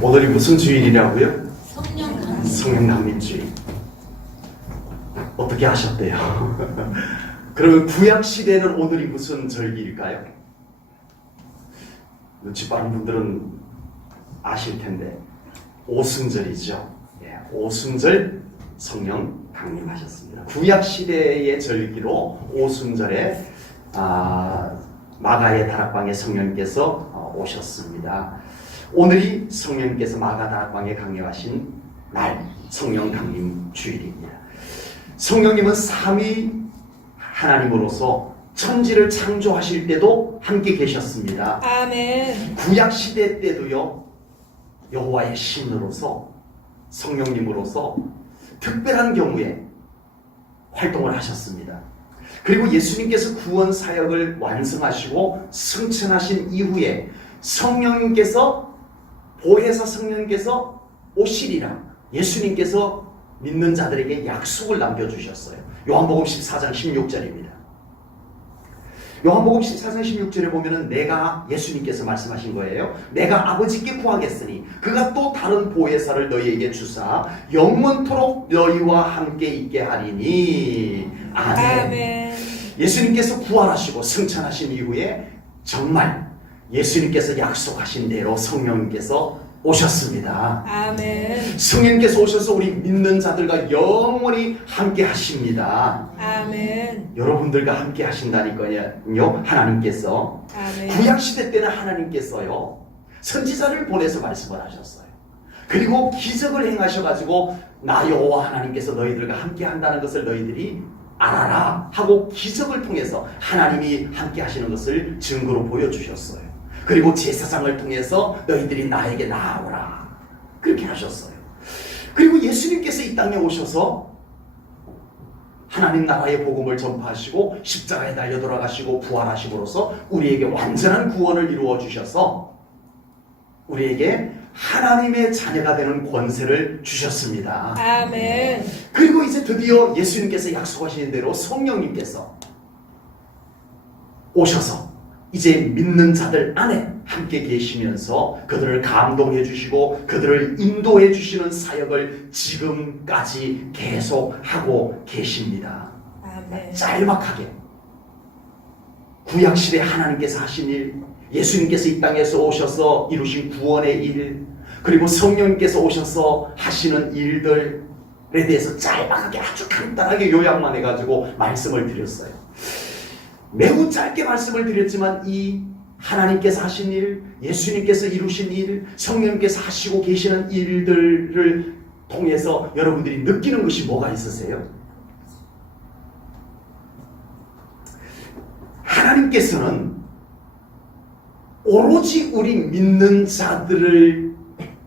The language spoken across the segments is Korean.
오늘이 무슨 주일이라고요? 성령 성령강림주일. 어떻게 하셨대요? 그러면 구약시대는 오늘이 무슨 절기일까요? 눈치 빠른 분들은 아실 텐데 오순절이죠. 예, 오순절 성령 강림하셨습니다. 구약시대의 절기로 오순절에 마가의 다락방에 성령께서 오셨습니다. 오늘이 성령께서 마가 다락방에 강림하신 날, 성령 강림 주일입니다. 성령님은 삼위 하나님으로서 천지를 창조하실 때도 함께 계셨습니다. 아멘. 구약시대 때도요, 여호와의 신으로서 성령님으로서 특별한 경우에 활동을 하셨습니다. 그리고 예수님께서 구원 사역을 완성하시고 승천하신 이후에 성령님께서 보혜사 성령님께서 오시리라 예수님께서 믿는 자들에게 약속을 남겨주셨어요. 요한복음 14장 16절입니다. 요한복음 14장 16절에 보면은 내가 예수님께서 말씀하신 거예요. 내가 아버지께 구하겠으니 그가 또 다른 보혜사를 너희에게 주사 영원토록 너희와 함께 있게 하리니. 아멘. 아멘. 예수님께서 부활하시고 승천하신 이후에 정말 예수님께서 약속하신 대로 성령님께서 오셨습니다. 아멘. 성령님께서 오셔서 우리 믿는 자들과 영원히 함께 하십니다. 아멘. 여러분들과 함께 하신다니까요. 하나님께서 아멘. 구약시대 때는 하나님께서요 선지자를 보내서 말씀을 하셨어요. 그리고 기적을 행하셔가지고 나 여호와 하나님께서 너희들과 함께 한다는 것을 너희들이 알아라 하고 기적을 통해서 하나님이 함께 하시는 것을 증거로 보여주셨어요. 그리고 제사장을 통해서 너희들이 나에게 나아오라 그렇게 하셨어요. 그리고 예수님께서 이 땅에 오셔서 하나님 나라의 복음을 전파하시고 십자가에 달려 돌아가시고 부활하심으로써 우리에게 완전한 구원을 이루어 주셔서 우리에게 하나님의 자녀가 되는 권세를 주셨습니다. 아멘. 그리고 이제 드디어 예수님께서 약속하신 대로 성령님께서 오셔서 이제 믿는 자들 안에 함께 계시면서 그들을 감동해 주시고 그들을 인도해 주시는 사역을 지금까지 계속 하고 계십니다. 아멘. 짤막하게 구약시대 하나님께서 하신 일, 예수님께서 이 땅에서 오셔서 이루신 구원의 일, 그리고 성령님께서 오셔서 하시는 일들에 대해서 짤막하게 아주 간단하게 요약만 해가지고 말씀을 드렸어요. 매우 짧게 말씀을 드렸지만 이 하나님께서 하신 일, 예수님께서 이루신 일, 성령님께서 하시고 계시는 일들을 통해서 여러분들이 느끼는 것이 뭐가 있으세요? 하나님께서는 오로지 우리 믿는 자들을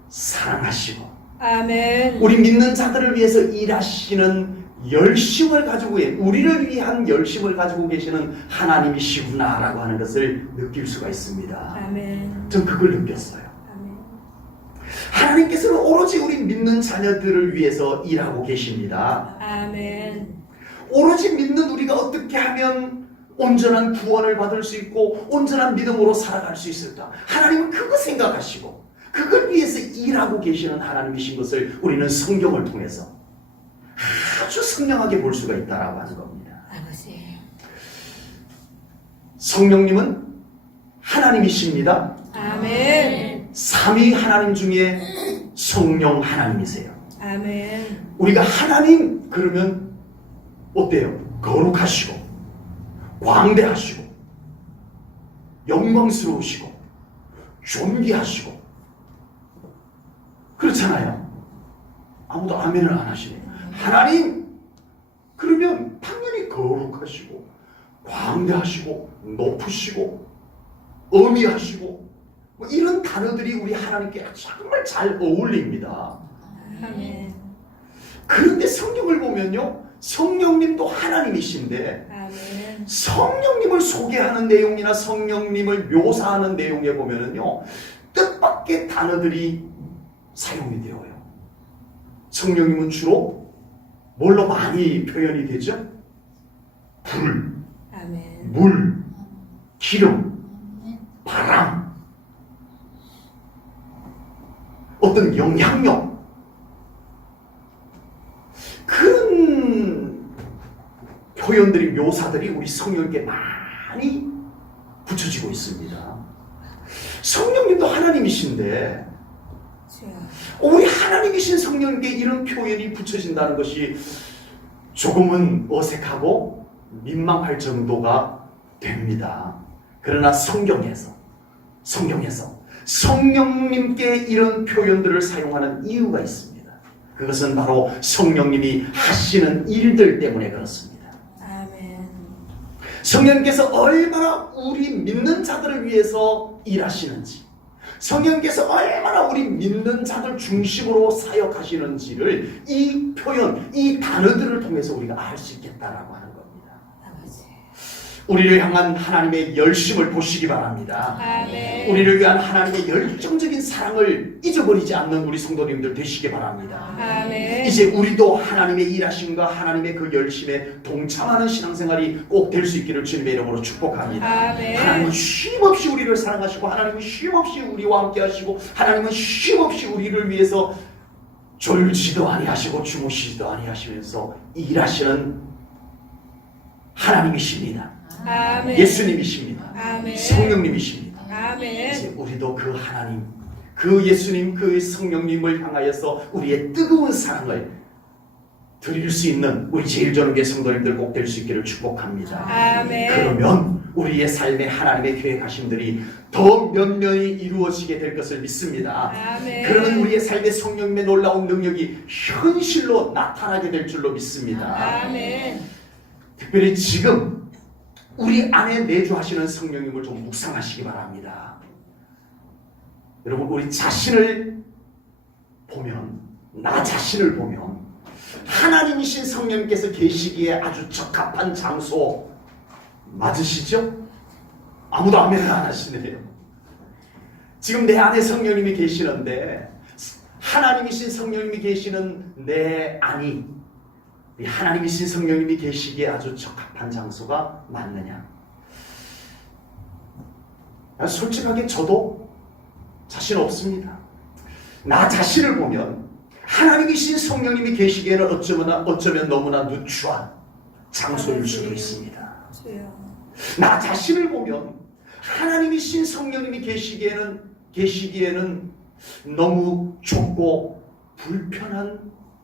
사랑하시고 아멘. 우리 믿는 자들을 위해서 일하시는 열심을 가지고 우리를 위한 열심을 가지고 계시는 하나님이시구나라고 하는 것을 느낄 수가 있습니다. 아멘. 전 그걸 느꼈어요. 아멘. 하나님께서는 오로지 우리 믿는 자녀들을 위해서 일하고 계십니다. 아멘. 오로지 믿는 우리가 어떻게 하면 온전한 구원을 받을 수 있고 온전한 믿음으로 살아갈 수 있을까? 하나님은 그거 생각하시고 그걸 위해서 일하고 계시는 하나님이신 것을 우리는 성경을 통해서 아주 선명하게 볼 수가 있다라고 하는 겁니다. 아버지. 성령님은 하나님이십니다. 아멘. 삼위 하나님 중에 성령 하나님이세요. 아멘. 우리가 하나님 그러면 어때요? 거룩하시고 광대하시고 영광스러우시고 존귀하시고 그렇잖아요. 아무도 아멘을 안 하시네요. 하나님 그러면 당연히 거룩하시고 광대하시고 높으시고 어미하시고 뭐 이런 단어들이 우리 하나님께 정말 잘 어울립니다. 아멘. 그런데 성경을 보면요 성령님도 하나님이신데 아멘. 성령님을 소개하는 내용이나 성령님을 묘사하는 내용에 보면은요 뜻밖의 단어들이 사용이 되어요. 성령님은 주로 뭘로 많이 표현이 되죠? 불, 아멘. 물, 기름, 바람. 어떤 영향력, 그런 표현들이, 묘사들이 우리 성령께 많이 붙여지고 있습니다. 성령님도 하나님이신데 주여. 우리 하나님이신 성령께 이런 표현이 붙여진다는 것이 조금은 어색하고 민망할 정도가 됩니다. 그러나 성경에서 성령님께 이런 표현들을 사용하는 이유가 있습니다. 그것은 바로 성령님이 하시는 일들 때문에 그렇습니다. 아멘. 성령님께서 얼마나 우리 믿는 자들을 위해서 일하시는지, 성령께서 얼마나 우리 믿는 자들 중심으로 사역하시는지를 이 표현, 이 단어들을 통해서 우리가 알 수 있겠다라고 하는 겁니다. 아버지. 우리를 향한 하나님의 열심을 보시기 바랍니다. 아멘. 우리를 위한 하나님의 열정적인 사랑을 잊어버리지 않는 우리 성도님들 되시기 바랍니다. 아멘. 이제 우리도 하나님의 일하심과 하나님의 그 열심에 동참하는 신앙생활이 꼭 될 수 있기를 주님의 이름으로 축복합니다. 아멘. 하나님은 쉼없이 우리를 사랑하시고, 하나님은 쉼없이 우리와 함께 하시고, 하나님은 쉼없이 우리를 위해서 졸지도 아니하시고 주무시지도 아니하시면서 일하시는 하나님이십니다. 아멘. 예수님이십니다. 아멘. 성령님이십니다. 아멘. 이제 우리도 그 하나님, 그 예수님, 그 성령님을 향하여서 우리의 뜨거운 사랑을 드릴 수 있는 우리 제일전후교 성도님들 꼭 될 수 있기를 축복합니다. 아멘. 그러면 우리의 삶에 하나님의 계획하심들이 더 면면히 이루어지게 될 것을 믿습니다. 아멘. 그러면 우리의 삶에 성령님의 놀라운 능력이 현실로 나타나게 될 줄로 믿습니다. 아멘. 특별히 지금 우리 안에 내주하시는 성령님을 좀 묵상하시기 바랍니다. 여러분, 우리 자신을 보면, 나 자신을 보면 하나님이신 성령님께서 계시기에 아주 적합한 장소 맞으시죠? 아무도 아멘을 안 하시네요. 지금 내 안에 성령님이 계시는데, 하나님이신 성령님이 계시는 내 안이 하나님이신 성령님이 계시기에 아주 적합한 장소가 맞느냐? 솔직하게 저도 자신 없습니다. 나 자신을 보면 하나님이신 성령님이 계시기에는 어쩌면 너무나 누추한 장소일 수도 있습니다. 주여. 나 자신을 보면 하나님이신 성령님이 계시기에는 너무 좁고 불편한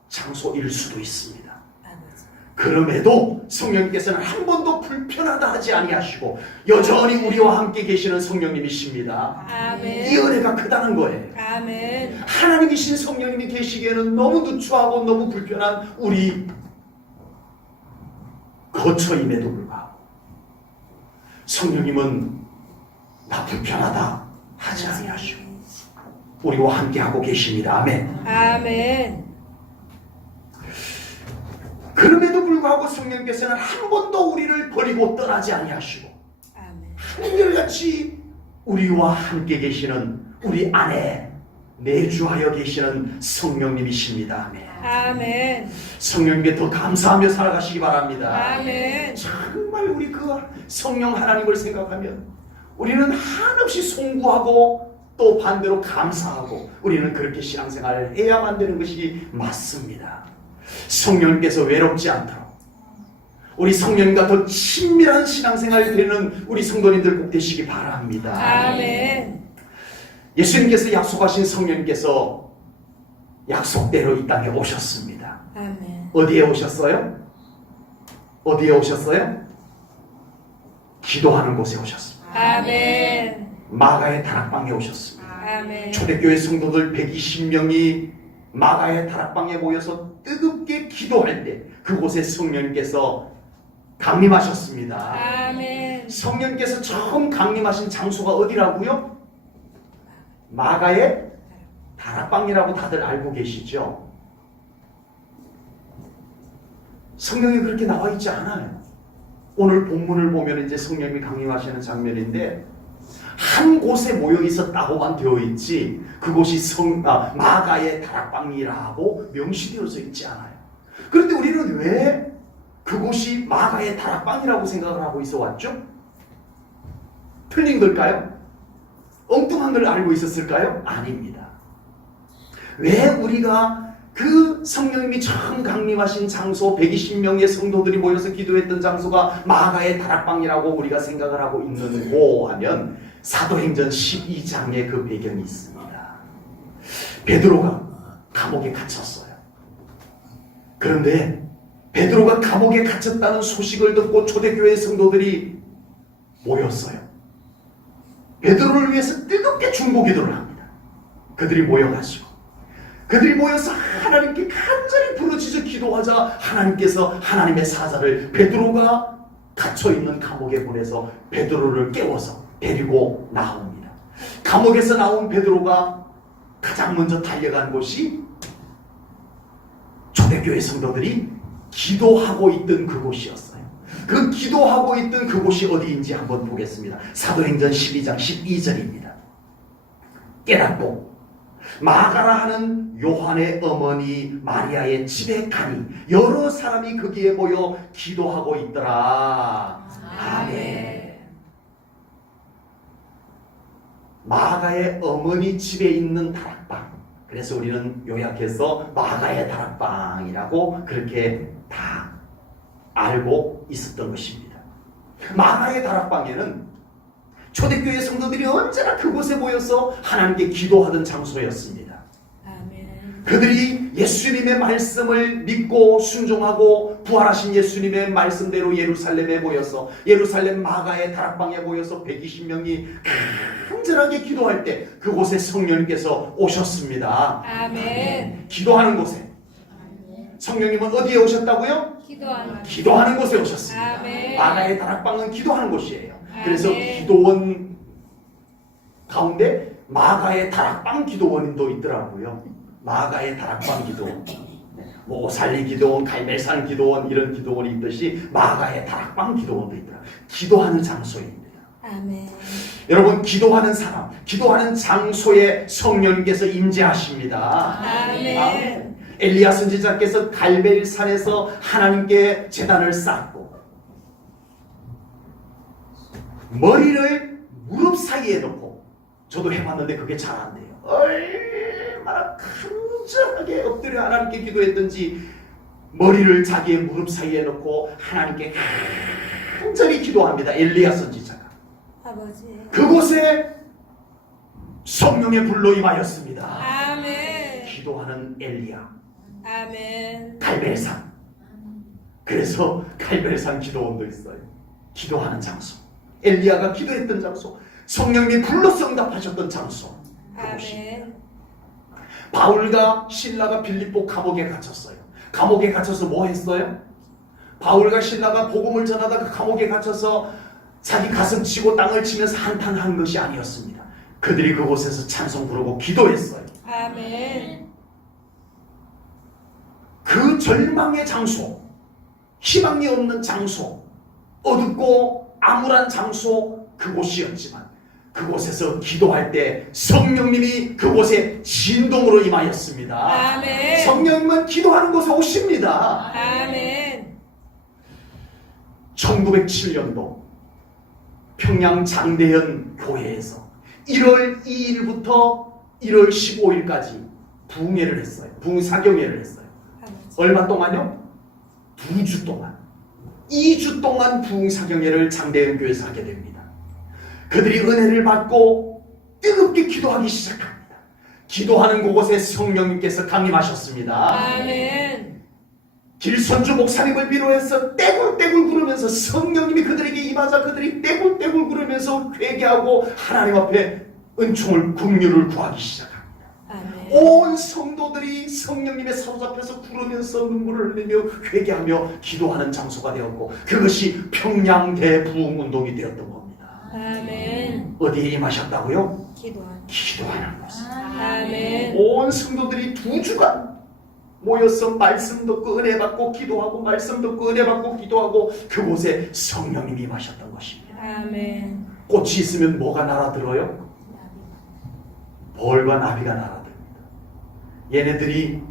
장소일 수도 있습니다. 아버지. 그럼에도 성령님께서는 한 번도 불편하다 하지 아니하시고 여전히 우리와 함께 계시는 성령님이십니다. 아멘. 이 은혜가 크다는 거예요. 아멘. 하나님이신 성령님이 계시기에는 너무 누추하고 너무 불편한 우리 거처임에도 불구하고 성령님은 나 불편하다 하지 아니하시고 우리와 함께하고 계십니다. 아멘. 아멘. 그럼에도 불구하고 성령님께서는 한 번도 우리를 버리고 떠나지 아니하시고 아멘. 한결같이 우리와 함께 계시는, 우리 안에 내주하여 계시는 성령님이십니다. 아멘. 아멘. 성령님께 더 감사하며 살아가시기 바랍니다. 아멘. 정말 우리 그 성령 하나님을 생각하면 우리는 한없이 송구하고 또 반대로 감사하고 우리는 그렇게 신앙생활을 해야만 되는 것이 맞습니다. 성령님께서 외롭지 않도록 우리 성령님과 더 친밀한 신앙생활이 되는 우리 성도님들 꼭 되시기 바랍니다. 아멘. 예수님께서 약속하신 성령님께서 약속대로 이 땅에 오셨습니다. 아멘. 어디에 오셨어요? 어디에 오셨어요? 기도하는 곳에 오셨습니다. 아멘. 마가의 다락방에 오셨습니다. 아멘. 초대교회 성도들 120명이 마가의 다락방에 모여서 뜨겁게 기도할 때 그곳에 성령님께서 강림하셨습니다. 아멘. 성령님께서 처음 강림하신 장소가 어디라고요? 마가의 다락방이라고 다들 알고 계시죠? 성경에 그렇게 나와 있지 않아요. 오늘 본문을 보면 이제 성령님이 강림하시는 장면인데 한 곳에 모여 있었다고만 되어 있지 그곳이 마가의 다락방이라고 명시되어져 있지 않아요. 그런데 우리는 왜 그곳이 마가의 다락방이라고 생각을 하고 있어 왔죠? 틀린 걸까요? 엉뚱한 걸 알고 있었을까요? 아닙니다. 왜 우리가 그 성령님이 처음 강림하신 장소 120명의 성도들이 모여서 기도했던 장소가 마가의 다락방이라고 우리가 생각을 하고 있는고 하면 사도행전 12장에 그 배경이 있습니다. 베드로가 감옥에 갇혔어요. 그런데 베드로가 감옥에 갇혔다는 소식을 듣고 초대교회 성도들이 모였어요. 베드로를 위해서 뜨겁게 중보기도를 합니다. 그들이 모여서 하나님께 간절히 부르짖어 기도하자 하나님께서 하나님의 사자를 베드로가 갇혀있는 감옥에 보내서 베드로를 깨워서 데리고 나옵니다. 감옥에서 나온 베드로가 가장 먼저 달려간 곳이 초대교회 성도들이 기도하고 있던 그곳이었어요. 그 기도하고 있던 그곳이 어디인지 한번 보겠습니다. 사도행전 12장 12절입니다. 깨닫고 마가라 하는 요한의 어머니 마리아의 집에 가니 여러 사람이 거기에 모여 기도하고 있더라. 아멘. 마가의 어머니 집에 있는 다락방. 그래서 우리는 요약해서 마가의 다락방이라고 그렇게 다 알고 있었던 것입니다. 마가의 다락방에는 초대교회 성도들이 언제나 그곳에 모여서 하나님께 기도하던 장소였습니다. 아멘. 그들이 예수님의 말씀을 믿고 순종하고 부활하신 예수님의 말씀대로 예루살렘에 모여서 예루살렘 마가의 다락방에 모여서 120명이 간절하게 기도할 때 그곳에 성령님께서 오셨습니다. 아멘. 기도하는 곳에 성령님은 어디에 오셨다고요? 기도하는 곳에 오셨습니다. 아멘. 마가의 다락방은 기도하는 곳이에요. 그래서 아멘. 기도원 가운데 마가의 다락방 기도원도 있더라고요. 마가의 다락방 기도원, 뭐 오살리 기도원, 갈멜산 기도원 이런 기도원이 있듯이 마가의 다락방 기도원도 있더라고요. 기도하는 장소입니다. 아멘. 여러분, 기도하는 사람, 기도하는 장소에 성령님께서 임재하십니다. 아멘. 엘리야 선지자께서 갈멜산에서 하나님께 제단을 쌓고 머리를 무릎 사이에 놓고, 저도 해봤는데 그게 잘 안 돼요. 얼마나 간절하게 엎드려 하나님께 기도했든지 머리를 자기의 무릎 사이에 놓고 하나님께 간절히 기도합니다. 엘리야 선지자가. 아버지. 그곳에 성령의 불로 임하였습니다. 아멘. 기도하는 엘리야. 아멘. 갈멜산. 그래서 갈멜산 기도원도 있어요. 기도하는 장소. 엘리야가 기도했던 장소. 성령님이 불러서 응답하셨던 장소. 아멘. 바울과 신라가 빌립보 감옥에 갇혔어요. 감옥에 갇혀서 뭐 했어요? 바울과 신라가 복음을 전하다 그 감옥에 갇혀서 자기 가슴 치고 땅을 치면서 한탄한 것이 아니었습니다. 그들이 그곳에서 찬송 부르고 기도했어요. 아멘. 그 절망의 장소, 희망이 없는 장소, 어둡고 암울한 장소, 그곳이었지만 그곳에서 기도할 때 성령님이 그곳에 진동으로 임하였습니다. 아멘. 성령님은 기도하는 곳에 오십니다. 아멘. 1907년도 평양 장대현 교회에서 1월 2일부터 1월 15일까지 부흥회를 했어요. 부흥사경회를 했어요. 아버지. 얼마 동안요? 2주 동안. 2주 동안 부흥사경회를 장대현 교회에서 하게 됩니다. 그들이 은혜를 받고 뜨겁게 기도하기 시작합니다. 기도하는 그곳에 성령님께서 강림하셨습니다. 아멘. 길선주 목사님을 비롯해서 떼굴떼굴 구르면서 성령님이 그들에게 임하자 그들이 떼굴떼굴 구르면서 회개하고 하나님 앞에 은총을 긍휼을 구하기 시작합니다. 아멘. 온 성도들이 성령님의 사로잡혀서 구르면서 눈물을 흘리며 회개하며 기도하는 장소가 되었고 그것이 평양 대부흥운동이 되었던 겁니다. 아멘. 어디에 임하셨다고요? 기도하는 곳. 아멘. 온 성도들이 2주간 모여서 말씀 듣고 은혜 받고 기도하고 말씀 듣고 은혜 받고 기도하고 그곳에 성령님이 임하셨던 것입니다. 아멘. 꽃이 있으면 뭐가 날아들어요? 벌과 나비가 날아듭니다. 얘네들이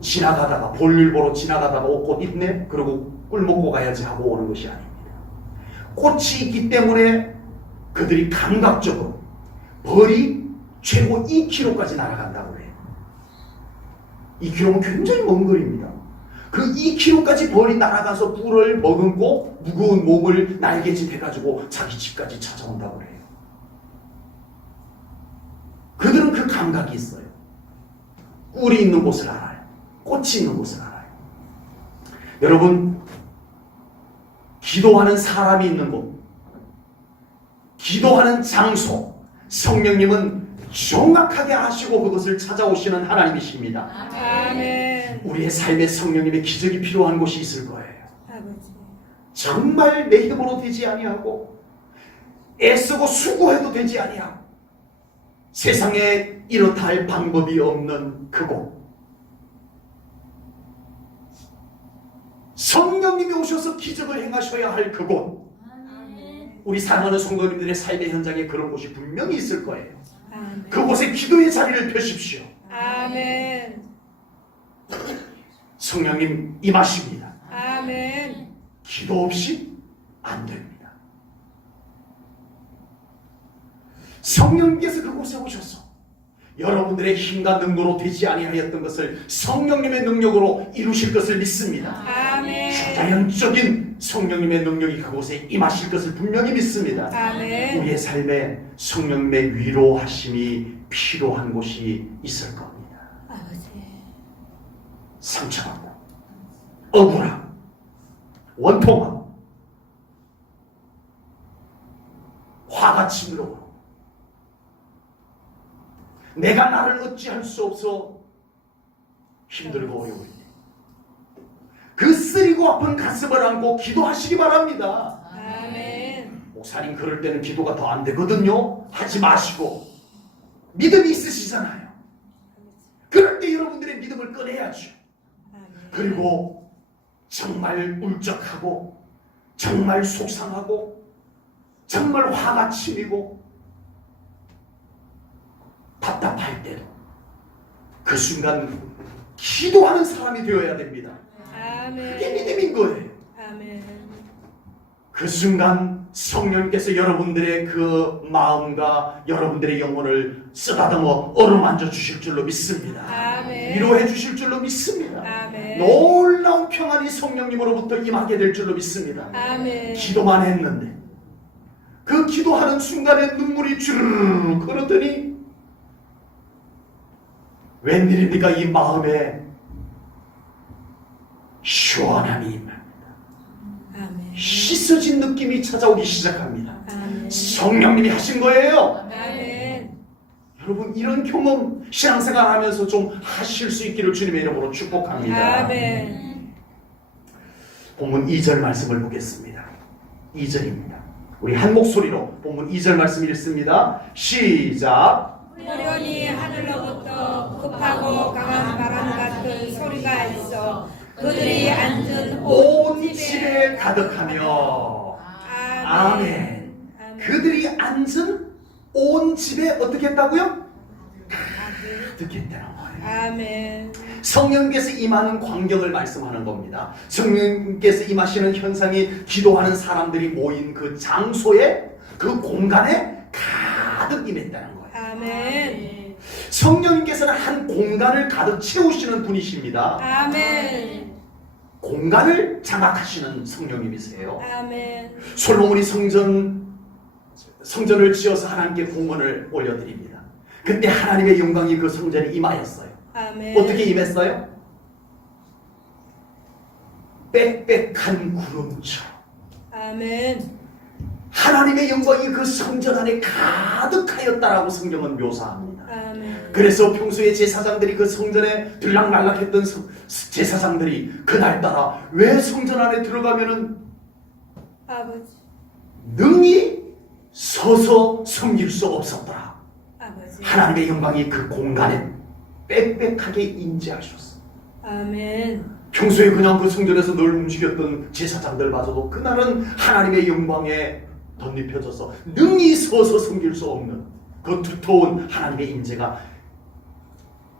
지나가다가 볼일 보러 지나가다가 꽃 있네? 그리고 꿀 먹고 가야지 하고 오는 것이 아닙니다. 꽃이 있기 때문에 그들이 감각적으로 벌이 최고 2km까지 날아간다고 해요. 2km면 굉장히 먼 거리입니다. 그 2km까지 벌이 날아가서 뿔을 머금고 무거운 몸을 날개짓 해가지고 자기 집까지 찾아온다고 그래요. 그들은 그 감각이 있어요. 꿀이 있는 곳을 알아요. 꽃이 있는 곳을 알아요. 여러분, 기도하는 사람이 있는 곳, 기도하는 장소, 성령님은 정확하게 아시고 그것을 찾아오시는 하나님이십니다. 아멘. 우리의 삶에 성령님의 기적이 필요한 곳이 있을 거예요. 아버지. 정말 내 힘으로 되지 아니하고 애쓰고 수고해도 되지 아니하고 세상에 이렇다 할 방법이 없는 그곳, 성령님이 오셔서 기적을 행하셔야 할 그곳, 우리 사랑하는 성도님들의 삶의 현장에 그런 곳이 분명히 있을 거예요. 아멘. 그곳에 기도의 자리를 펴십시오. 아멘. 성령님 임하십니다. 아멘. 기도 없이 안 됩니다. 성령님께서 그곳에 오셔서 여러분들의 힘과 능력으로 되지 아니하였던 것을 성령님의 능력으로 이루실 것을 믿습니다. 아멘. 초자연적인 성령님의 능력이 그곳에 임하실 것을 분명히 믿습니다. 아멘. 우리의 삶에 성령님의 위로하심이 필요한 곳이 있을 겁니다. 아버지. 상처받고 억울함, 원통함, 화가 치밀어 내가 나를 어찌할 수 없어 힘들고 어려울 때 그 쓰리고 아픈 가슴을 안고 기도하시기 바랍니다. 아멘. 목사님, 그럴 때는 기도가 더 안 되거든요. 하지 마시고 믿음이 있으시잖아요. 그럴 때 여러분들의 믿음을 꺼내야죠. 아멘. 그리고 정말 울적하고 정말 속상하고 정말 화가 치미고 답답할 때도 그 순간 기도하는 사람이 되어야 됩니다. 아멘. 그게 믿음인 거예요. 아멘. 그 순간 성령께서 여러분들의 그 마음과 여러분들의 영혼을 쓰다듬어 어루만져 주실 줄로 믿습니다. 아멘. 위로해 주실 줄로 믿습니다. 아멘. 놀라운 평안이 성령님으로부터 임하게 될 줄로 믿습니다. 아멘. 기도만 했는데 그 기도하는 순간에 눈물이 주르륵 흐르더니 웬일입니까? 이 마음에 시원함이 임합니다. 아멘. 씻어진 느낌이 찾아오기 시작합니다. 아멘. 성령님이 하신 거예요. 아멘. 여러분, 이런 경험 신앙생활 하면서 좀 하실 수 있기를 주님의 이름으로 축복합니다. 아멘. 본문 2절 말씀을 보겠습니다. 2절입니다. 우리 한 목소리로 본문 2절 말씀 읽습니다. 시작. 호련히 하늘로부터 급하고 강한 바람 같은 소리가 있어 그들이 앉은 온 집에 가득하며. 아멘. 아멘. 그들이 앉은 온 집에 어떻게 했다고요? 가득했다는 거예요. 아멘. 성령께서 임하는 광경을 말씀하는 겁니다. 성령께서 임하시는 현상이 기도하는 사람들이 모인 그 장소에, 그 공간에 가득 임했다는 거예요. 아멘. 성령님께서는 한 공간을 가득 채우시는 분이십니다. 아멘. 공간을 장악하시는 성령님이세요. 아멘. 솔로몬이 성전을 지어서 하나님께 공헌을 올려드립니다. 그때 하나님의 영광이 그 성전에 임하였어요. 아멘. 어떻게 임했어요? 빽빽한 구름처럼 아멘. 하나님의 영광이 그 성전 안에 가득하였다라고 성경은 묘사합니다. 아멘. 그래서 평소에 제사장들이 그 성전에 들락날락했던 제사장들이 그날따라 왜 성전 안에 들어가면은 아버지. 능히 서서 섬길 수 없었더라. 아버지. 하나님의 영광이 그 공간에 빽빽하게 임재하셨어. 아멘. 평소에 그냥 그 성전에서 늘 움직였던 제사장들마저도 그날은 하나님의 영광에 덧입혀져서 능히 서서 섬길 수 없는 그 두터운 하나님의 임재가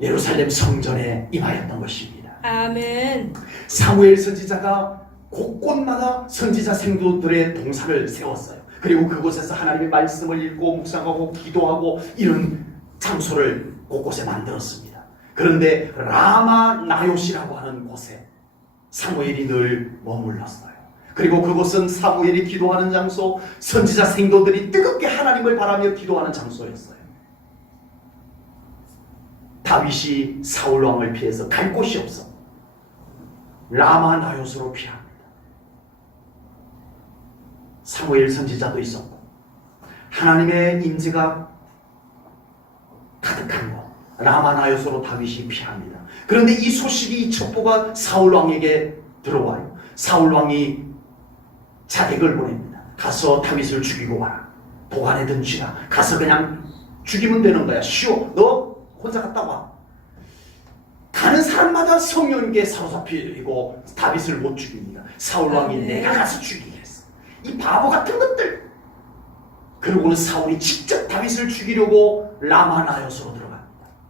예루살렘 성전에 임하였던 것입니다. 아멘. 사무엘 선지자가 곳곳마다 선지자 생도들의 동산을 세웠어요. 그리고 그곳에서 하나님의 말씀을 읽고 묵상하고 기도하고 이런 장소를 곳곳에 만들었습니다. 그런데 라마 나요시라고 하는 곳에 사무엘이 늘 머물렀어요. 그리고 그곳은 사무엘이 기도하는 장소, 선지자 생도들이 뜨겁게 하나님을 바라며 기도하는 장소였어요. 다윗이 사울 왕을 피해서 갈 곳이 없어 라마 나요스로 피합니다. 사무엘 선지자도 있었고 하나님의 임재가 가득한 곳 라마 나요스로 다윗이 피합니다. 그런데 이 소식이, 이 첩보가 사울 왕에게 들어와요. 사울 왕이 자객을 보냅니다. 가서 다윗을 죽이고 와라. 도관에 든지라. 가서 그냥 죽이면 되는 거야. 쉬워. 너 혼자 갔다 와. 가는 사람마다 성령님께 사로잡히고 다윗을 못 죽입니다. 사울 왕이 내가 가서 죽이겠어. 이 바보 같은 것들. 그러고는 사울이 직접 다윗을 죽이려고 라마나요스로 들어갑니다.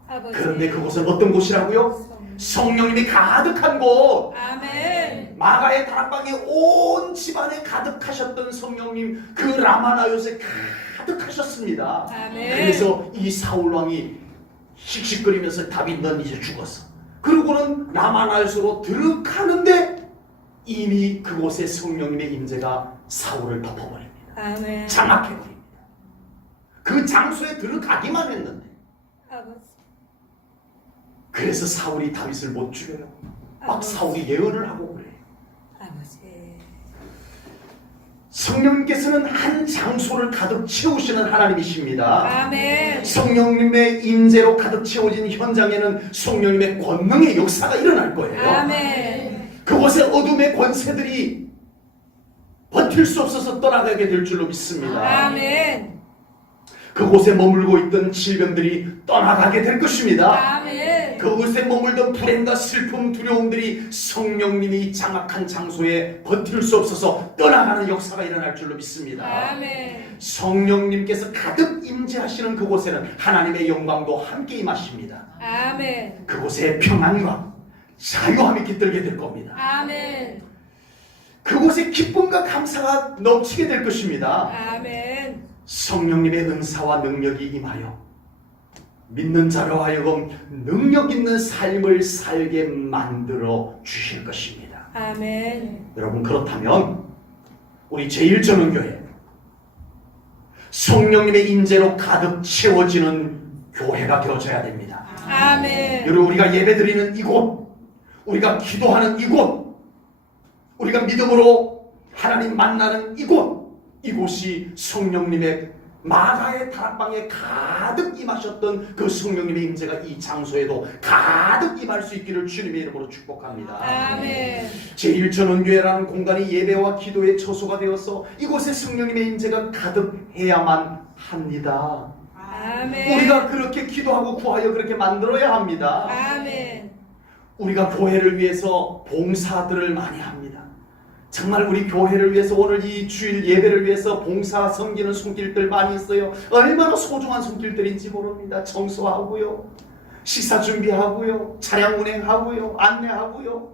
아버지. 그런데 그곳은 어떤 곳이라고요? 성령님이 가득한 곳. 아멘. 마가의 다락방에 온 집안에 가득하셨던 성령님, 그 라마나요스에 가득하셨습니다. 아멘. 그래서 이 사울 왕이 씩씩거리면서 다윗 넌 이제 죽었어. 그러고는 라마나요스로 들어가는데 이미 그곳에 성령님의 임재가 사울을 덮어버립니다. 아멘. 장악해버립니다. 그 장소에 들어가기만 했는데 아버지. 그래서 사울이 다윗을 못 죽여요. 막 아버지. 사울이 예언을 하고 그래요. 아버지. 성령님께서는 한 장소를 가득 채우시는 하나님이십니다. 아멘. 성령님의 임재로 가득 채워진 현장에는 성령님의 권능의 역사가 일어날 거예요. 아멘. 그곳에 어둠의 권세들이 버틸 수 없어서 떠나가게 될 줄로 믿습니다. 아멘. 그곳에 머물고 있던 질병들이 떠나가게 될 것입니다. 아멘. 그곳에 머물던 불행과 슬픔, 두려움들이 성령님이 장악한 장소에 버틸 수 없어서 떠나가는 역사가 일어날 줄로 믿습니다. 아멘. 성령님께서 가득 임재하시는 그곳에는 하나님의 영광도 함께 임하십니다. 아멘. 그곳에 평안과 자유함이 깃들게 될 겁니다. 아멘. 그곳에 기쁨과 감사가 넘치게 될 것입니다. 아멘. 성령님의 은사와 능력이 임하여 믿는 자로 하여금 능력 있는 삶을 살게 만들어 주실 것입니다. 아멘. 여러분, 그렇다면 우리 제1전원교회 성령님의 임재로 가득 채워지는 교회가 되어져야 됩니다. 아멘. 여러분, 우리가 예배드리는 이곳, 우리가 기도하는 이곳, 우리가 믿음으로 하나님 만나는 이곳이 성령님의 마가의 다락방에 가득 임하셨던 그 성령님의 임재가 이 장소에도 가득 임할 수 있기를 주님의 이름으로 축복합니다. 아멘. 제1전원교회라는 공간이 예배와 기도의 처소가 되어서 이곳에 성령님의 임재가 가득해야만 합니다. 아멘. 우리가 그렇게 기도하고 구하여 그렇게 만들어야 합니다. 아멘. 우리가 교회를 위해서 봉사들을 많이 합니다. 정말 우리 교회를 위해서 오늘 이 주일 예배를 위해서 봉사 섬기는 손길들 많이 있어요. 얼마나 소중한 손길들인지 모릅니다. 청소하고요, 식사 준비하고요, 차량 운행하고요, 안내하고요,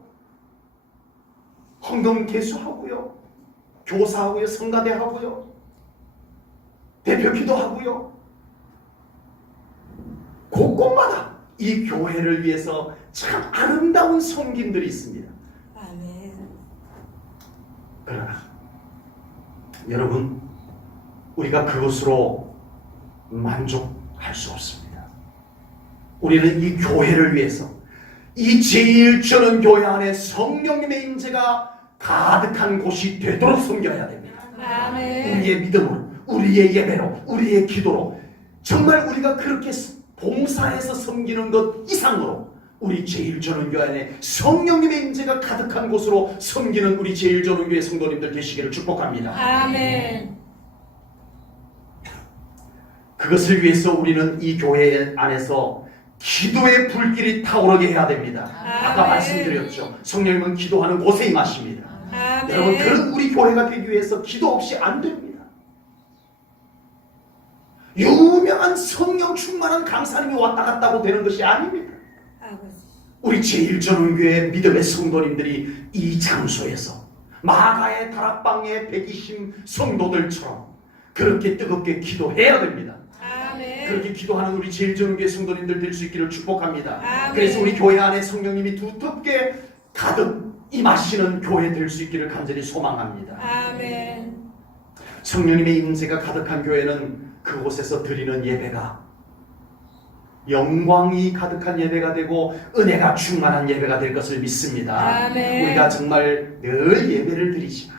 헌금 개수하고요, 교사하고요, 성가대하고요, 대표 기도하고요. 곳곳마다 이 교회를 위해서 참 아름다운 섬김들이 있습니다. 아멘. 그러나 여러분, 우리가 그것으로 만족할 수 없습니다. 우리는 이 교회를 위해서 이 제1전원교회 안에 성령님의 임재가 가득한 곳이 되도록 섬겨야 됩니다. 아멘. 우리의 믿음으로, 우리의 예배로, 우리의 기도로, 정말 우리가 그렇게 봉사해서 섬기는 것 이상으로 우리 제1전원교회 안에 성령님의 임재가 가득한 곳으로 섬기는 우리 제1전원교회 성도님들 되시기를 축복합니다. 아멘. 그것을 위해서 우리는 이 교회 안에서 기도의 불길이 타오르게 해야 됩니다. 아까 아멘. 말씀드렸죠. 성령님은 기도하는 곳에 임하십니다. 아멘. 여러분, 그런 우리 교회가 되기 위해서 기도 없이 안 됩니다. 유명한 성령 충만한 강사님이 왔다 갔다 되는 것이 아닙니다. 아버지. 우리 제1전원교회 믿음의 성도님들이 이 장소에서 마가의 다락방의 120 성도들처럼 그렇게 뜨겁게 기도해야 됩니다. 아멘. 그렇게 기도하는 우리 제일전교회 성도님들 될 수 있기를 축복합니다. 아멘. 그래서 우리 교회 안에 성령님이 두텁게 가득 임하시는 교회 될 수 있기를 간절히 소망합니다. 아멘. 성령님의 임재가 가득한 교회는 그곳에서 드리는 예배가 영광이 가득한 예배가 되고 은혜가 충만한 예배가 될 것을 믿습니다. 아멘. 우리가 정말 늘 예배를 드리지만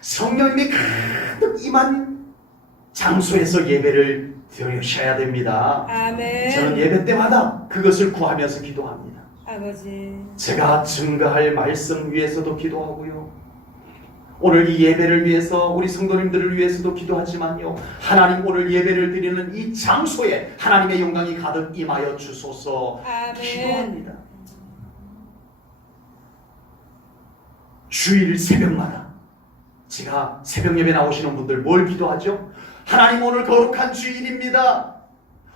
성령님이 가득 임한 장소에서 예배를 드리셔야 됩니다. 아멘. 저는 예배 때마다 그것을 구하면서 기도합니다. 아버지. 제가 증거할 말씀 위해서도 기도하고요. 오늘 이 예배를 위해서 우리 성도님들을 위해서도 기도하지만요. 하나님 오늘 예배를 드리는 이 장소에 하나님의 영광이 가득 임하여 주소서 아멘. 기도합니다. 주일 새벽마다 제가 새벽 예배 나오시는 분들 뭘 기도하죠? 하나님 오늘 거룩한 주일입니다.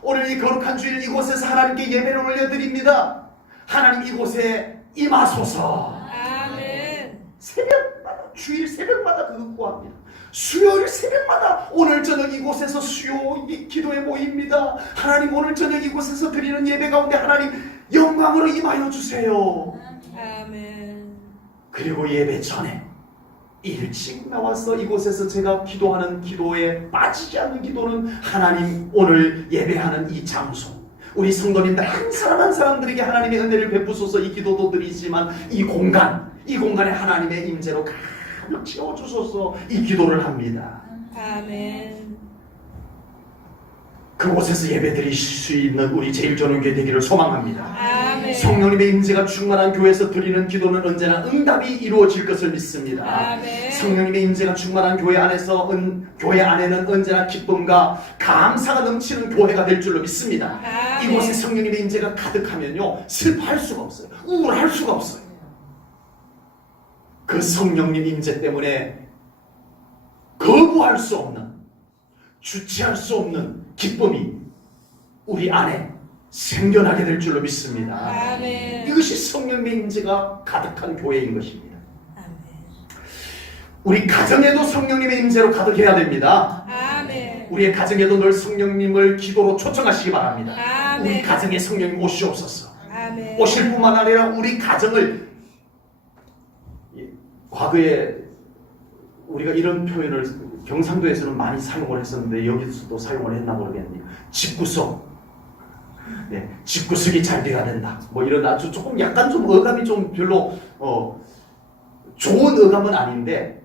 오늘 이 거룩한 주일 이곳에서 하나님께 예배를 올려드립니다. 하나님 이곳에 임하소서. 아멘. 새벽마다 주일 새벽마다 그거 구합니다. 수요일 새벽마다 오늘 저녁 이곳에서 수요 기도에 모입니다. 하나님 오늘 저녁 이곳에서 드리는 예배 가운데 하나님 영광으로 임하여 주세요. 아멘. 그리고 예배 전에 일찍 나와서 이곳에서 제가 기도하는 기도에 빠지지 않는 기도는 하나님 오늘 예배하는 이 장소 우리 성도님들 한 사람 한 사람들에게 하나님의 은혜를 베푸소서. 이 기도도 드리지만 이 공간에 하나님의 임재로 가득 채워주소서. 이 기도를 합니다. 아멘. 그곳에서 예배 드릴 수 있는 우리 제일전원교회 되기를 소망합니다. 아멘. 성령님의 임재가 충만한 교회에서 드리는 기도는 언제나 응답이 이루어질 것을 믿습니다. 아멘. 성령님의 임재가 충만한 교회 안에서 교회 안에는 언제나 기쁨과 감사가 넘치는 교회가 될 줄로 믿습니다. 아멘. 이곳에 성령님의 임재가 가득하면요 슬퍼할 수가 없어요. 우울할 수가 없어요. 그 성령님 임재 때문에 거부할 수 없는 주체할 수 없는 기쁨이 우리 안에 생겨나게 될 줄로 믿습니다. 아멘. 이것이 성령의 임재가 가득한 교회인 것입니다. 아멘. 우리 가정에도 성령님의 임재로 가득해야 됩니다. 아멘. 우리의 가정에도 늘 성령님을 기도로 초청하시기 바랍니다. 아멘. 우리 가정에 성령님 오시옵소서. 아멘. 오실 뿐만 아니라 우리 가정을 과거에 우리가 이런 표현을 경상도에서는 많이 사용을 했었는데 여기서도 사용을 했나 모르겠네요. 집구석. 네, 집구석이 잘 돼야 된다. 뭐 이런 아주 조금 약간 좀 어감이 좀 별로 좋은 어감은 아닌데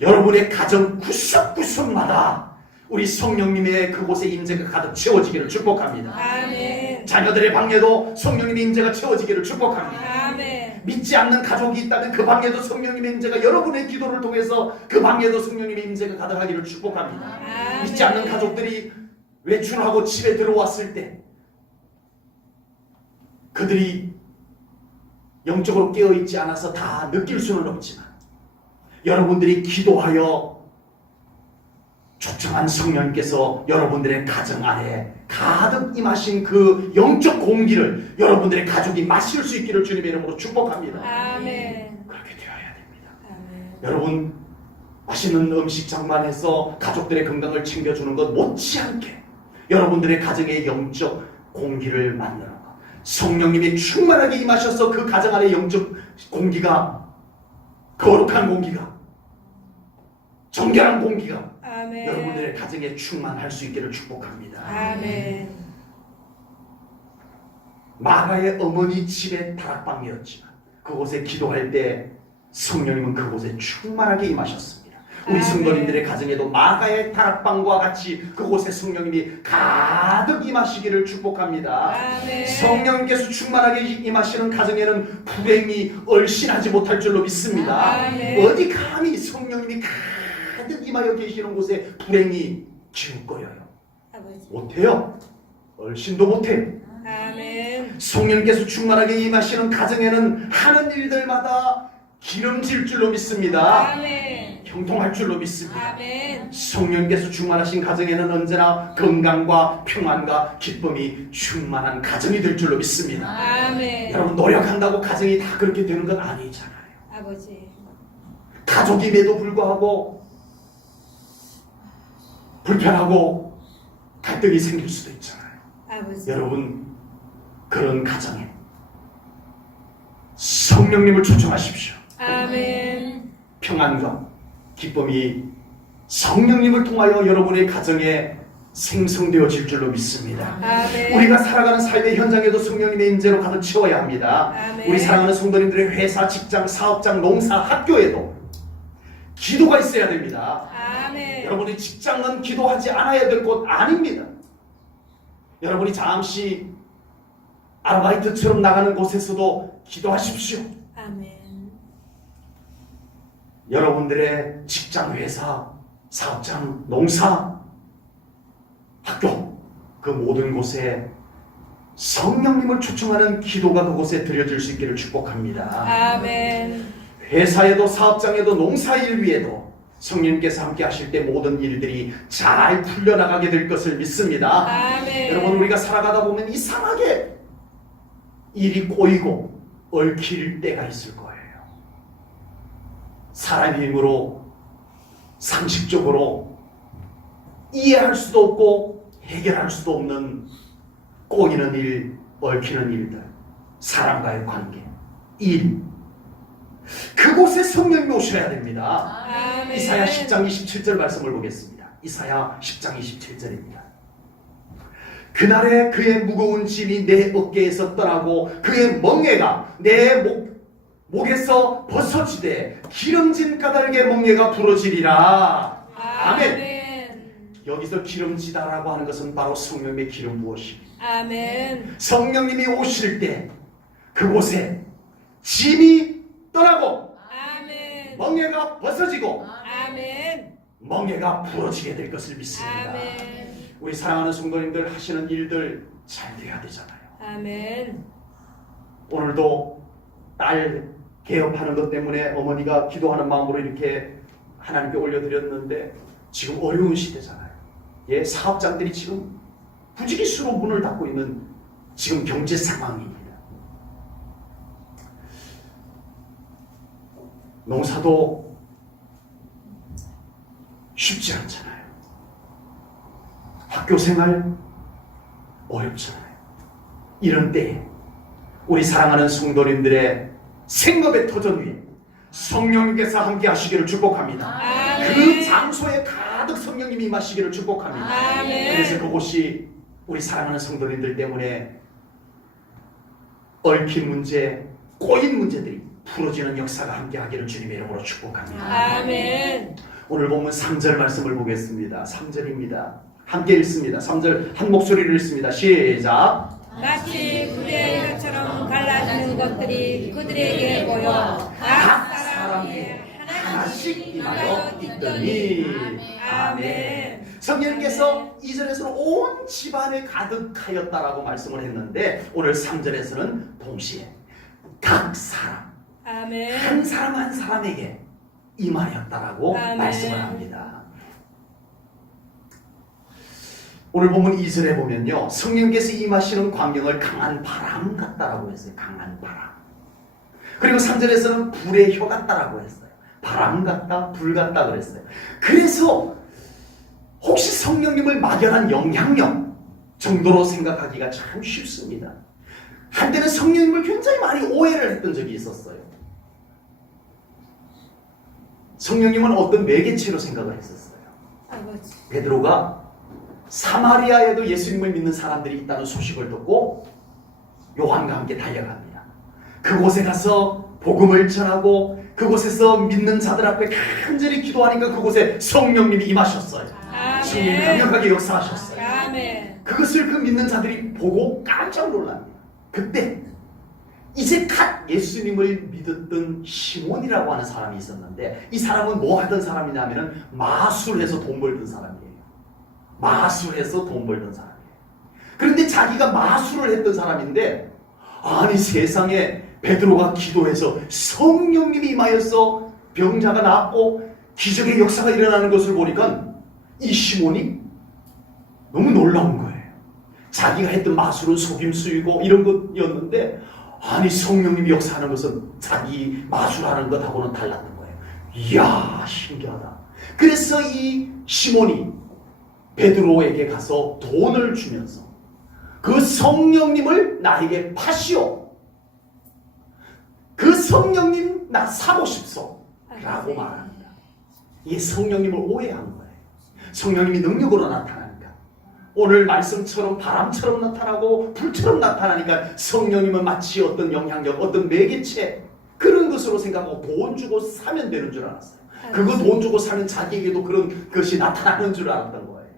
여러분의 가정 구석구석마다 우리 성령님의 그곳에 임재가 가득 채워지기를 축복합니다. 아멘. 자녀들의 방에도 성령님의 임재가 채워지기를 축복합니다. 아멘. 믿지 않는 가족이 있다면 그 방에도 성령님의 임재가 여러분의 기도를 통해서 그 방에도 성령님의 임재가 가득하기를 축복합니다. 아멘. 믿지 않는 가족들이 외출하고 집에 들어왔을 때 그들이 영적으로 깨어있지 않아서 다 느낄 수는 없지만 여러분들이 기도하여 초청한 성령님께서 여러분들의 가정 안에 가득 임하신 그 영적 공기를 여러분들의 가족이 마실 수 있기를 주님의 이름으로 축복합니다. 아멘. 그렇게 되어야 됩니다. 아멘. 여러분 맛있는 음식 장만해서 가족들의 건강을 챙겨주는 것 못지않게 여러분들의 가정의 영적 공기를 만드는 것, 성령님이 충만하게 임하셔서 그 가정 안에 영적 공기가 거룩한 공기가 정결한 공기가 아멘. 여러분들의 가정에 충만할 수 있기를 축복합니다. 아멘. 마가의 어머니 집의 다락방이었지만 그곳에 기도할 때 성령님은 그곳에 충만하게 임하셨습니다. 우리 아멘. 성도님들의 가정에도 마가의 다락방과 같이 그곳에 성령님이 가득 임하시기를 축복합니다. 아멘. 성령님께서 충만하게 임하시는 가정에는 불행이 얼씬하지 못할 줄로 믿습니다. 아멘. 어디 감히 성령님이 가득 임하여 계시는 곳에 불행이 기웃거려요. 아버지. 못해요. 얼씬도 못해요. 아멘. 성령께서 충만하게 임하시는 가정에는 하는 일들마다 기름질 줄로 믿습니다. 아멘. 형통할 줄로 믿습니다. 아멘. 성령께서 충만하신 가정에는 언제나 건강과 평안과 기쁨이 충만한 가정이 될 줄로 믿습니다. 아멘. 여러분 노력한다고 가정이 다 그렇게 되는 건 아니잖아요. 아버지. 가족임에도 불구하고 불편하고 갈등이 생길 수도 있잖아요. 아버지. 여러분, 그런 가정에 성령님을 초청하십시오. 아멘. 평안과 기쁨이 성령님을 통하여 여러분의 가정에 생성되어질 줄로 믿습니다. 아멘. 우리가 살아가는 삶의 현장에도 성령님의 임재로 가득 채워야 합니다. 아멘. 우리 사랑하는 성도님들의 회사, 직장, 사업장, 농사, 학교에도 기도가 있어야 됩니다. 아멘. 여러분의 직장은 기도하지 않아야 될 곳 아닙니다. 여러분이 잠시 아르바이트처럼 나가는 곳에서도 기도하십시오. 아멘. 여러분들의 직장, 회사, 사업장, 농사, 학교, 그 모든 곳에 성령님을 초청하는 기도가 그곳에 드려질 수 있기를 축복합니다. 아멘. 회사에도 사업장에도 농사일 위에도 성령님께서 함께 하실 때 모든 일들이 잘 풀려나가게 될 것을 믿습니다. 아멘. 여러분, 우리가 살아가다 보면 이상하게 일이 꼬이고 얽힐 때가 있을 거예요. 사람의 힘으로 상식적으로 이해할 수도 없고 해결할 수도 없는 꼬이는 일, 얽히는 일들, 사람과의 관계, 일, 그곳에 성령이 오셔야 됩니다. 아멘. 이사야 10장 27절 말씀을 보겠습니다. 이사야 10장 27절입니다. 그날에 그의 무거운 짐이 내 어깨에서 떠나고 그의 멍에가 내 목에서 벗어지되 기름진 까닭에 멍에가 부러지리라. 아멘. 여기서 기름지다라고 하는 것은 바로 성령님의 기름 부으심입니다. 아멘. 성령님이 오실 때 그곳에 짐이 떠나고 아멘. 멍에가 벗어지고 아멘. 멍에가 부러지게 될 것을 믿습니다. 아멘. 우리 사랑하는 성도님들 하시는 일들 잘 돼야 되잖아요. 아멘. 오늘도 딸 개업하는 것 때문에 어머니가 기도하는 마음으로 이렇게 하나님께 올려드렸는데 지금 어려운 시대잖아요. 예, 사업장들이 지금 부지기수로 문을 닫고 있는 지금 경제 상황입니다. 농사도 쉽지 않잖아요. 학교 생활 어렵잖아요. 이런 때에 우리 사랑하는 성도님들의 생업의 터전 위에 성령님께서 함께 하시기를 축복합니다. 아멘. 그 장소에 가득 성령님이 임하시기를 축복합니다. 아멘. 그래서 그곳이 우리 사랑하는 성도님들 때문에 얽힌 문제, 꼬인 문제들이 풀어지는 역사가 함께 하기를 주님의 이름으로 축복합니다. 아멘. 오늘 본문 3절 말씀을 보겠습니다. 3절입니다. 함께 읽습니다. 3절 한 목소리를 읽습니다. 시작. 마치 불의 혈처럼 갈라지는 것들이 그들에게 보여 각 사람이 하나씩 임하여 있더니. 아멘. 성령님께서 2절에서는 온 집안에 가득하였다라고 말씀을 했는데 오늘 3절에서는 동시에 각 사람, 아멘. 한 사람 한 사람에게 임하였다라고 아멘. 말씀을 합니다. 오늘 본문 2절에 보면요, 성령께서 임하시는 광경을 강한 바람 같다라고 했어요. 강한 바람. 그리고 3절에서는 불의 혀 같다라고 했어요. 바람 같다, 불 같다 그랬어요. 그래서 혹시 성령님을 막연한 영향력 정도로 생각하기가 참 쉽습니다. 한때는 성령님을 굉장히 많이 오해를 했던 적이 있었어요. 성령님은 어떤 매개체로 생각을 했었어요. 아버지. 베드로가 사마리아에도 예수님을 믿는 사람들이 있다는 소식을 듣고 요한과 함께 달려갑니다. 그곳에 가서 복음을 전하고 그곳에서 믿는 자들 앞에 간절히 기도하니까 그곳에 성령님이 임하셨어요. 성령님이 아멘. 강력하게 역사하셨어요. 아멘. 그것을 그 믿는 자들이 보고 깜짝 놀랍니다. 그때 이제 갓 예수님을 믿었던 시몬이라고 하는 사람이 있었는데 이 사람은 뭐 하던 사람이냐면 마술해서 돈 벌던 사람이에요. 마술해서 돈 벌던 사람이에요. 그런데 자기가 마술을 했던 사람인데 아니 세상에 베드로가 기도해서 성령님이 임하여서 병자가 낫고 기적의 역사가 일어나는 것을 보니까 이 시몬이 너무 놀라운 거예요. 자기가 했던 마술은 속임수이고 이런 것이었는데 아니 성령님이 역사하는 것은 자기 마술하는 것하고는 달랐던 거예요. 이야 신기하다. 그래서 이 시몬이 베드로에게 가서 돈을 주면서 그 성령님을 나에게 파시오. 그 성령님 나 사고 싶소. 라고 말합니다. 이게 성령님을 오해한 거예요. 성령님이 능력으로 나타나니까. 오늘 말씀처럼 바람처럼 나타나고 불처럼 나타나니까 성령님은 마치 어떤 영향력, 어떤 매개체 그런 것으로 생각하고 돈 주고 사면 되는 줄 알았어요. 그거 돈 주고 사면 자기에게도 그런 것이 나타나는 줄 알았던 거예요.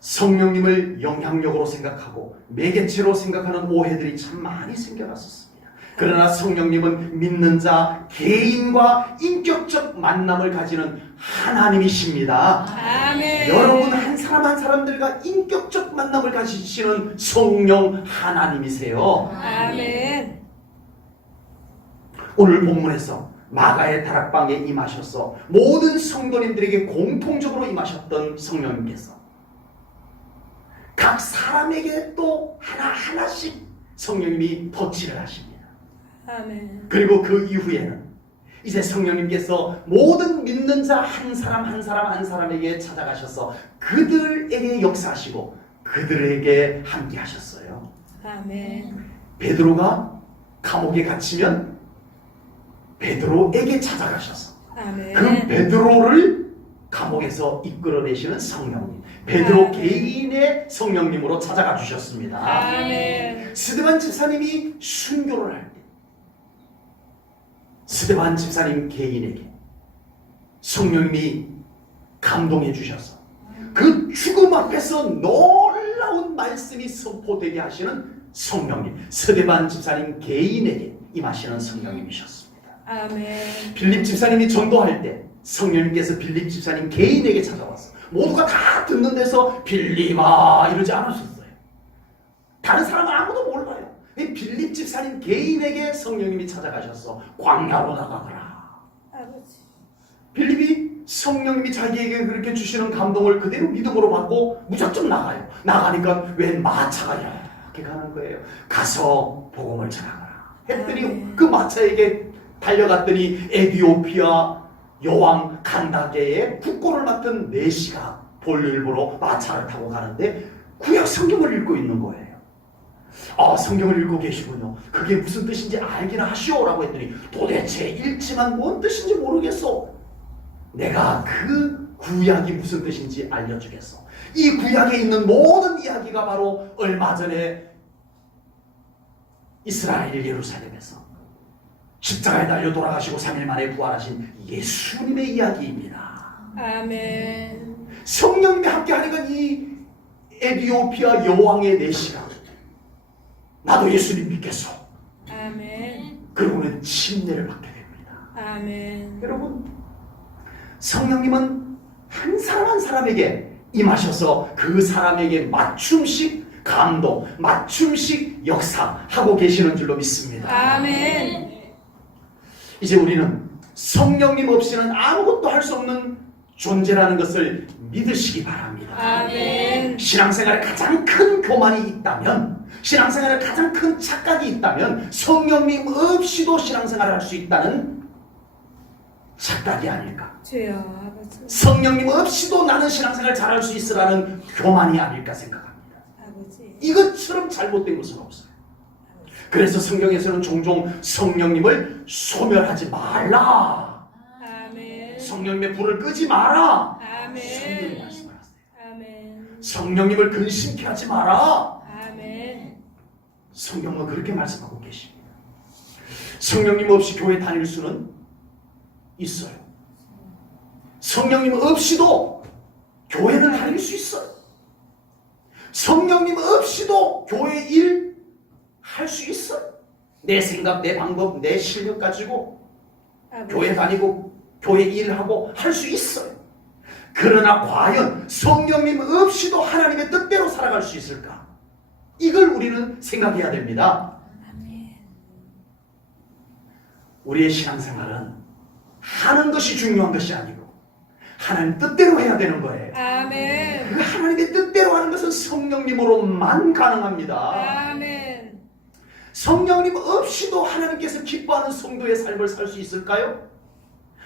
성령님을 영향력으로 생각하고 매개체로 생각하는 오해들이 참 많이 생겨났었습니다. 그러나 성령님은 믿는 자 개인과 인격적 만남을 가지는 하나님이십니다. 아멘. 여러분 한 사람 한 사람들과 인격적 만남을 가지시는 성령 하나님이세요. 아멘. 오늘 본문에서 마가의 다락방에 임하셔서 모든 성도님들에게 공통적으로 임하셨던 성령님께서 각 사람에게 또 하나하나씩 성령님이 터치를 하십니다. 아멘. 그리고 그 이후에는 이제 성령님께서 모든 믿는 자 한 사람 한 사람 한 사람에게 찾아가셔서 그들에게 역사하시고 그들에게 함께 하셨어요. 아멘. 베드로가 감옥에 갇히면 베드로에게 찾아가셔서 아멘. 그 베드로를 감옥에서 이끌어내시는 성령님, 베드로 개인의 성령님으로 찾아가 주셨습니다. 아멘. 스데반 집사님이 순교를 할 때 스데반 집사님 개인에게 성령님이 감동해 주셔서 그 죽음 앞에서 놀라운 말씀이 선포되게 하시는 성령님, 스데반 집사님 개인에게 임하시는 성령님이셨습니다. 아멘. 빌립 집사님이 전도할 때 성령님께서 빌립 집사님 개인에게 찾아와서 모두가 다 듣는 데서 빌립아 이러지 않으셨어요. 다른 사람은 아무도 몰라요. 빌립 집사님 개인에게 성령님이 찾아가셔서 광야로 나가거라. 아버지. 빌립이 성령님이 자기에게 그렇게 주시는 감동을 그대로 믿음으로 받고 무작정 나가요. 나가니까 웬 마차가 이렇게 가는 거예요. 가서 복음을 전하거라 했더니 그 마차에게 달려갔더니 에디오피아 여왕 간다게의 국고를 맡은 내시가 볼일 보러 마차를 타고 가는데 구약 성경을 읽고 있는 거예요. 아, 성경을 읽고 계시군요. 그게 무슨 뜻인지 알기는 하시오라고 했더니 도대체 읽지만 뭔 뜻인지 모르겠어. 내가 그 구약이 무슨 뜻인지 알려주겠어. 이 구약에 있는 모든 이야기가 바로 얼마 전에 이스라엘 예루살렘에서 십자가에 달려 돌아가시고 3일 만에 부활하신 예수님의 이야기입니다. 아멘. 성령님이 함께하니까 이 에디오피아 여왕의 내시가 나도 예수님 믿겠어. 아멘. 그러고는 침례를 받게 됩니다. 아멘. 여러분, 성령님은 한 사람 한 사람에게 임하셔서 그 사람에게 맞춤식 감동, 맞춤식 역사하고 계시는 줄로 믿습니다. 아멘. 이제 우리는 성령님 없이는 아무것도 할 수 없는 존재라는 것을 믿으시기 바랍니다. 아멘. 신앙생활에 가장 큰 교만이 있다면, 신앙생활에 가장 큰 착각이 있다면 성령님 없이도 신앙생활을 할 수 있다는 착각이 아닐까. 주여 아버지. 성령님 없이도 나는 신앙생활 잘할 수 있으라는 교만이 아닐까 생각합니다. 아버지. 이것처럼 잘못된 것은 없어요. 그래서 성경에서는 종종 성령님을 소멸하지 말라, 아멘. 성령님의 불을 끄지 마라, 성령님 아멘. 말씀하세요. 아멘. 성령님을 근심케 하지 마라. 아멘. 성경은 그렇게 말씀하고 계십니다. 성령님 없이 교회 다닐 수는 있어요. 성령님 없이도 교회는 다닐 수 있어요. 성령님 없이도 교회 일 할 수 있어요. 내 생각, 내 방법, 내 실력 가지고 아버지. 교회 다니고 교회 일하고 할 수 있어요. 그러나 과연 성령님 없이도 하나님의 뜻대로 살아갈 수 있을까? 이걸 우리는 생각해야 됩니다. 아멘. 우리의 신앙생활은 하는 것이 중요한 것이 아니고 하나님 뜻대로 해야 되는 거예요. 아멘. 그 하나님의 뜻대로 하는 것은 성령님으로만 가능합니다. 아멘. 성령님 없이도 하나님께서 기뻐하는 성도의 삶을 살 수 있을까요?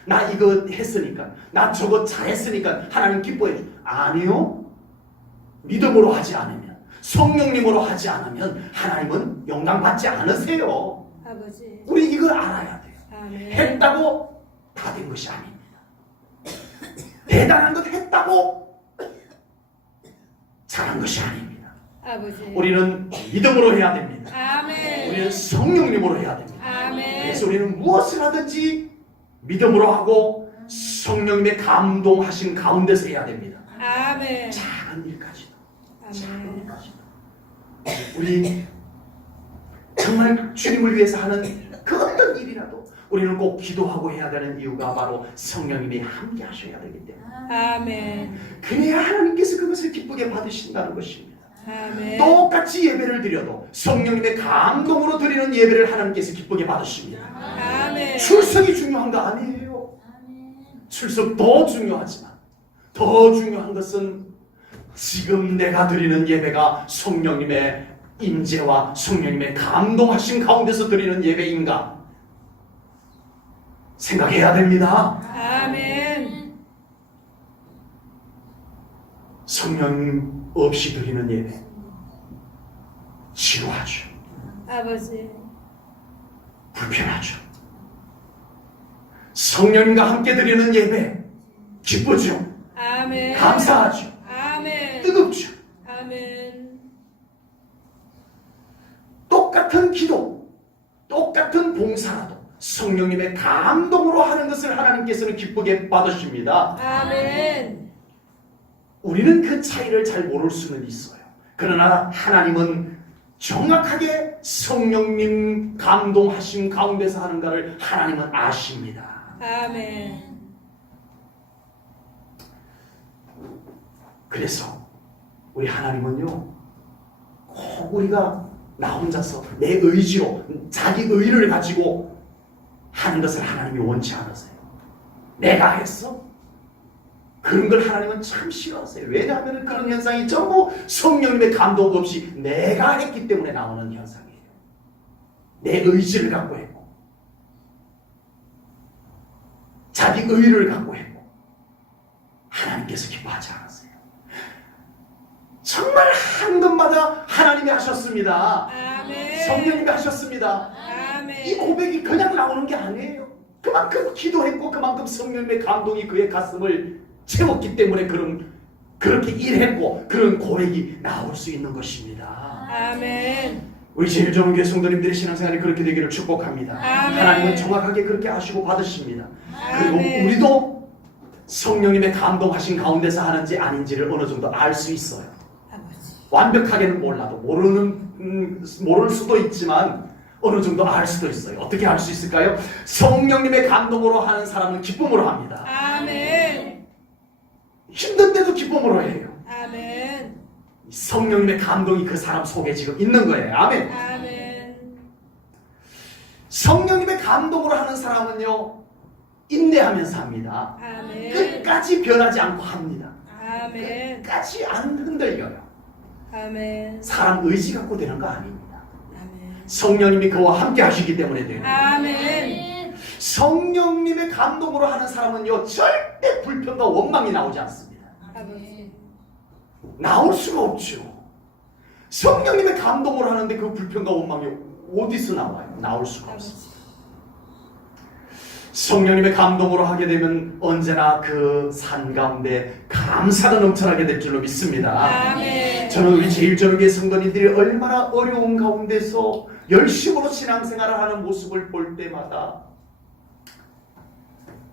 나 이거 했으니까, 나 저거 잘했으니까 하나님 기뻐해 줘. 아니요. 믿음으로 하지 않으면, 성령님으로 하지 않으면 하나님은 영광 받지 않으세요. 아버지. 우리 이걸 알아야 돼요. 아멘. 했다고 다 된 것이 아닙니다. 대단한 것 했다고 잘한 것이 아닙니다. 아버지. 우리는 믿음으로 해야 됩니다. 아멘. 우리는 성령님으로 해야 됩니다. 아멘. 그래서 우리는 무엇을 하든지 믿음으로 하고 성령님의 감동하신 가운데서 해야 됩니다. 아멘. 작은 일까지도. 작은 아멘. 일까지도. 우리 정말 주님을 위해서 하는 그 어떤 일이라도 우리는 꼭 기도하고 해야 되는 이유가 바로 성령님이 함께 하셔야 되기 때문에, 아멘. 그래야 하나님께서 그것을 기쁘게 받으신다는 것입니다. 아멘. 똑같이 예배를 드려도 성령님의 감동으로 드리는 예배를 하나님께서 기쁘게 받으십니다. 아멘. 출석이 중요한 거 아니에요. 출석도 중요하지만 더 중요한 것은 지금 내가 드리는 예배가 성령님의 임재와 성령님의 감동하신 가운데서 드리는 예배인가 생각해야 됩니다. 아멘. 성령 없이 드리는 예배 지루하죠. 아버지. 불편하죠. 성령님과 함께 드리는 예배 기쁘죠. 아멘. 감사하죠. 아멘. 뜨겁죠. 아멘. 똑같은 기도, 똑같은 봉사라도 성령님의 감동으로 하는 것을 하나님께서는 기쁘게 받으십니다. 아멘. 우리는 그 차이를 잘 모를 수는 있어요. 그러나 하나님은 정확하게 성령님 감동하심 가운데서 하는가를 하나님은 아십니다. 아멘. 그래서 우리 하나님은요, 꼭 우리가 나 혼자서 내 의지로 자기 의를 가지고 하는 것을 하나님이 원치 않으세요. 내가 했어? 그런 걸 하나님은 참 싫어하세요. 왜냐하면 그런 현상이 전부 성령님의 감동 없이 내가 했기 때문에 나오는 현상이에요. 내 의지를 갖고 했고 자기 의를 갖고 했고 하나님께서 기뻐하지 않으세요. 정말 한 것마다 하나님이 하셨습니다. 아멘. 성령님이 하셨습니다. 아멘. 이 고백이 그냥 나오는 게 아니에요. 그만큼 기도했고 그만큼 성령님의 감동이 그의 가슴을 채웠기 때문에 그렇게 일했고 그런 고백이 나올 수 있는 것입니다. 아멘. 우리 제일 좋은 교회 성도님들의 신앙생활이 그렇게 되기를 축복합니다. 아멘. 하나님은 정확하게 그렇게 아시고 받으십니다. 그리고 아멘. 우리도 성령님의 감동하신 가운데서 하는지 아닌지를 어느 정도 알 수 있어요. 아버지. 완벽하게는 몰라도 모를 수도 있지만 어느 정도 알 수도 있어요. 어떻게 알 수 있을까요? 성령님의 감동으로 하는 사람은 기쁨으로 합니다. 아멘. 힘든데도 기쁨으로 해요. 아멘. 성령님의 감동이 그 사람 속에 지금 있는 거예요. 아멘. 아멘. 성령님의 감동으로 하는 사람은요, 인내하면서 합니다. 아멘. 끝까지 변하지 않고 합니다. 아멘. 끝까지 안 흔들려요. 아멘. 사람 의지 갖고 되는 거 아닙니다. 아멘. 성령님이 그와 함께 하시기 때문에 돼요. 아멘. 성령님의 감동으로 하는 사람은요, 절대 불평과 원망이 나오지 않습니다. 아버지. 나올 수가 없죠. 성령님의 감동으로 하는데 그 불평과 원망이 어디서 나와요? 나올 수가 없어요. 아버지. 성령님의 감동으로 하게 되면 언제나 그 산 가운데 감사가 넘쳐나게 될 줄로 믿습니다. 아멘. 저는 우리 제일저녁의 성도님들이 얼마나 어려운 가운데서 열심으로 신앙생활을 하는 모습을 볼 때마다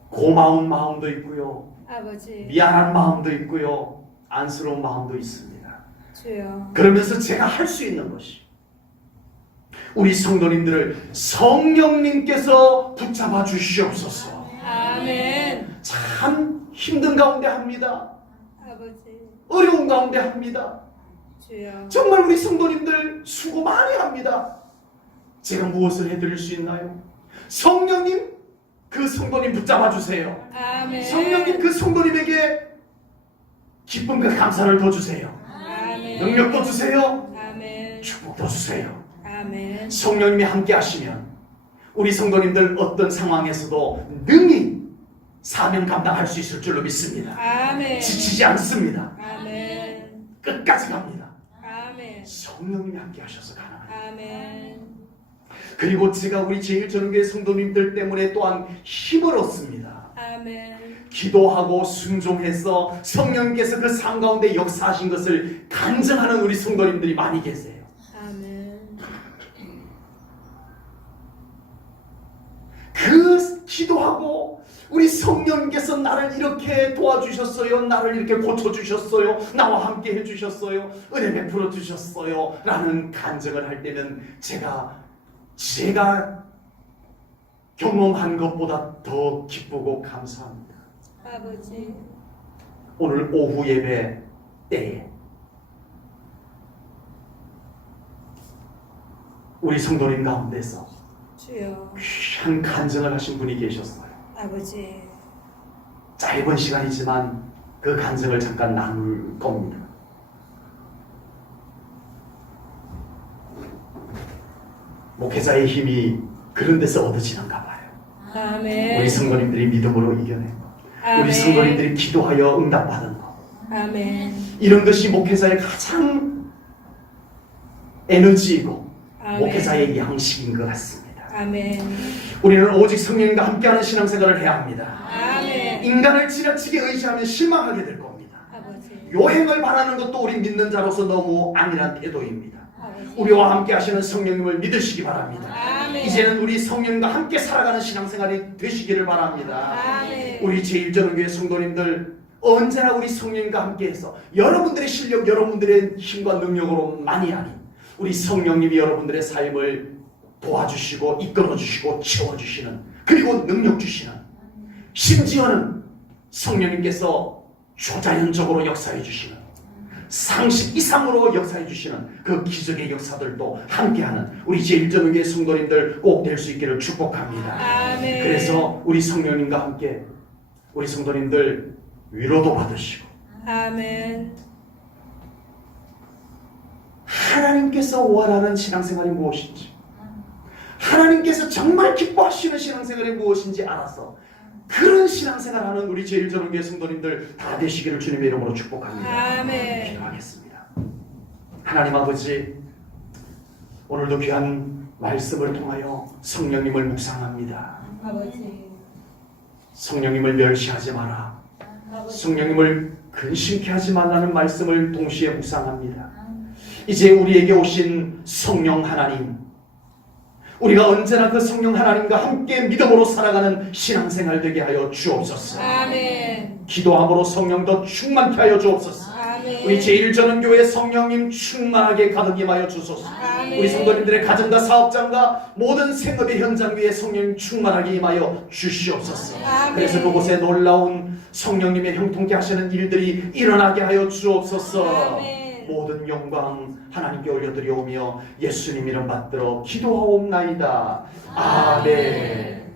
고마운 마음도 있고요, 아버지. 미안한 마음도 있고요, 안쓰러운 마음도 있습니다. 주여. 그러면서 제가 할 수 있는 것이 우리 성도님들을 성령님께서 붙잡아 주시옵소서. 아멘. 참 힘든 가운데 합니다. 아버지. 어려운 가운데 합니다. 주여. 정말 우리 성도님들 수고 많이 합니다. 제가 무엇을 해드릴 수 있나요? 성령님, 그 성도님 붙잡아 주세요. 아멘. 성령님, 그 성도님에게 기쁨과 감사를 더 주세요. 아멘. 능력도 주세요. 아멘. 축복도 주세요. 아멘. 성령님이 함께 하시면 우리 성도님들 어떤 상황에서도 능히 사명 감당할 수 있을 줄로 믿습니다. 아멘. 지치지 않습니다. 아멘. 끝까지 갑니다. 아멘. 성령님이 함께 하셔서 가능합니다. 아멘. 그리고 제가 우리 제1전교회 성도님들 때문에 또한 힘을 얻습니다. 아멘. 기도하고 순종해서 성령님께서 그 삶 가운데 역사하신 것을 간증하는 우리 성도님들이 많이 계세요. 아멘. 그 기도하고 우리 성령님께서 나를 이렇게 도와주셨어요. 나를 이렇게 고쳐주셨어요. 나와 함께 해주셨어요. 은혜 베풀어 주셨어요. 라는 간증을 할 때는 제가 경험한 것보다 더 기쁘고 감사합니다. 아버지. 오늘 오후 예배 때에 우리 성도님 가운데서 주여. 귀한 간증을 하신 분이 계셨어요. 아버지. 짧은 시간이지만 그 간증을 잠깐 나눌 겁니다. 목회자의 힘이 그런 데서 얻어지는가 봐요. 아멘. 우리 성도님들이 믿음으로 이겨낸 것, 아멘. 우리 성도님들이 기도하여 응답받은 것, 아멘. 이런 것이 목회자의 가장 에너지이고 아멘. 목회자의 양식인 것 같습니다. 아멘. 우리는 오직 성령님과 함께하는 신앙생활을 해야 합니다. 아멘. 인간을 지나치게 의지하면 실망하게 될 겁니다. 아버지. 요행을 바라는 것도 우리 믿는 자로서 너무 안일한 태도입니다. 아버지. 우리와 함께 하시는 성령님을 믿으시기 바랍니다. 아멘. 이제는 우리 성령님과 함께 살아가는 신앙생활이 되시기를 바랍니다. 아멘. 우리 제1전교회 성도님들 언제나 우리 성령님과 함께해서 여러분들의 실력, 여러분들의 힘과 능력으로 많이 아닌 우리 성령님이 여러분들의 삶을 도와주시고 이끌어주시고 채워주시는, 그리고 능력 주시는, 심지어는 성령님께서 초자연적으로 역사해 주시는, 상식 이상으로 역사해 주시는 그 기적의 역사들도 함께하는 우리 제1전교회 성도님들 꼭 될 수 있기를 축복합니다. 아멘. 그래서 우리 성령님과 함께 우리 성도님들 위로도 받으시고, 아멘. 하나님께서 원하는 신앙생활이 무엇인지, 하나님께서 정말 기뻐하시는 신앙생활이 무엇인지 알아서 그런 신앙생활하는 우리 제1전교회 성도님들 다 되시기를 주님의 이름으로 축복합니다. 아멘. 기도하겠습니다. 하나님 아버지, 오늘도 귀한 말씀을 통하여 성령님을 묵상합니다. 아버지. 성령님을 멸시하지 마라, 아버지. 성령님을 근심케 하지 말라는 말씀을 동시에 묵상합니다. 이제 우리에게 오신 성령 하나님, 우리가 언제나 그 성령 하나님과 함께 믿음으로 살아가는 신앙생활 되게 하여 주옵소서. 아멘. 기도함으로 성령 더 충만케 하여 주옵소서. 아멘. 우리 제1전교회 성령님 충만하게 가득 임하여 주소서. 아멘. 우리 성도님들의 가정과 사업장과 모든 생업의 현장 위에 성령님 충만하게 임하여 주시옵소서. 아멘. 그래서 그곳에 놀라운 성령님의 형통케 하시는 일들이 일어나게 하여 주옵소서. 아멘. 모든 영광 하나님께 올려드리오며 예수님 이름 받들어 기도하옵나이다. 아멘.